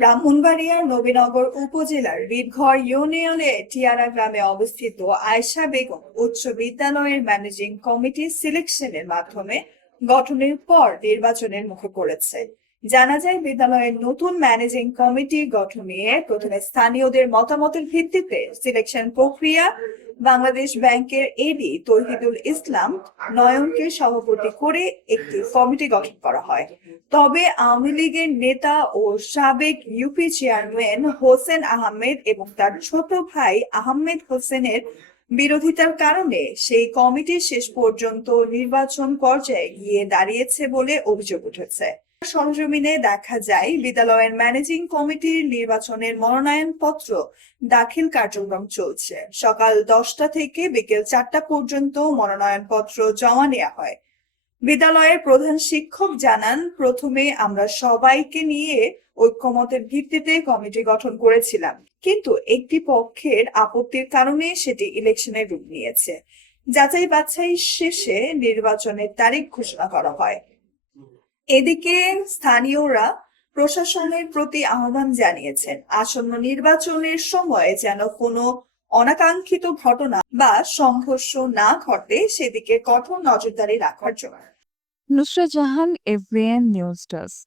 ব্রাহ্মণবাড়িয়ার নবীনগর উপজেলার রিটঘর ইউনিয়নে টিয়ারা গ্রামে অবস্থিত আয়শা বেগম উচ্চ বিদ্যালয়ের ম্যানেজিং কমিটি সিলেকশনের মাধ্যমে গঠনের পর নির্বাচনের মুখে পড়েছে। জানা যায়, বিদ্যালয়ের নতুন ম্যানেজিং কমিটি গঠন নিয়ে প্রথমে স্থানীয়দের মতামতের ভিত্তিতে সিলেকশন প্রক্রিয়া বাংলাদেশ ব্যাংকের এডি তৌহিদুল ইসলাম নয়নকে সভাপতি করে একটি কমিটি গঠন করা হয়। তবে আওয়ামী লীগের নেতা ও সাবেক ইউপি চেয়ারম্যান হোসেন আহমেদ এবং তার ছোট ভাই আহমেদ হোসেনের বিরোধিতার কারণে সেই কমিটি শেষ পর্যন্ত নির্বাচন পর্যায়ে গিয়ে দাঁড়িয়েছে বলে অভিযোগ উঠেছে। সরজমিনে দেখা যায়, বিদ্যালয়ের ম্যানেজিং কমিটির নির্বাচনের মনোনয়ন পত্র দাখিল কার্যক্রম চলছে। সকাল দশটা থেকে বিকেল চারটা পর্যন্ত মনোনয়ন পত্র জমা নেওয়া হয়। বিদ্যালয়ের প্রধান শিক্ষক জানান, প্রথমে আমরা সবাইকে নিয়ে ঐক্যমতের ভিত্তিতে কমিটি গঠন করেছিলাম, কিন্তু একটি পক্ষের আপত্তির কারণে সেটি ইলেকশনের রূপ নিয়েছে। যাচাই বাছাই শেষে নির্বাচনের তারিখ ঘোষণা করা হয়। এদিকে স্থানীয়রা প্রশাসনের প্রতি আহ্বান জানিয়েছেন, আসন্ন নির্বাচনের সময় যেন কোনো অনাকাঙ্ক্ষিত ঘটনা বা সংঘর্ষ না ঘটে, সেদিকে কঠোর নজরদারি রাখার জন্য। Nusrat Jahan AVN news desk.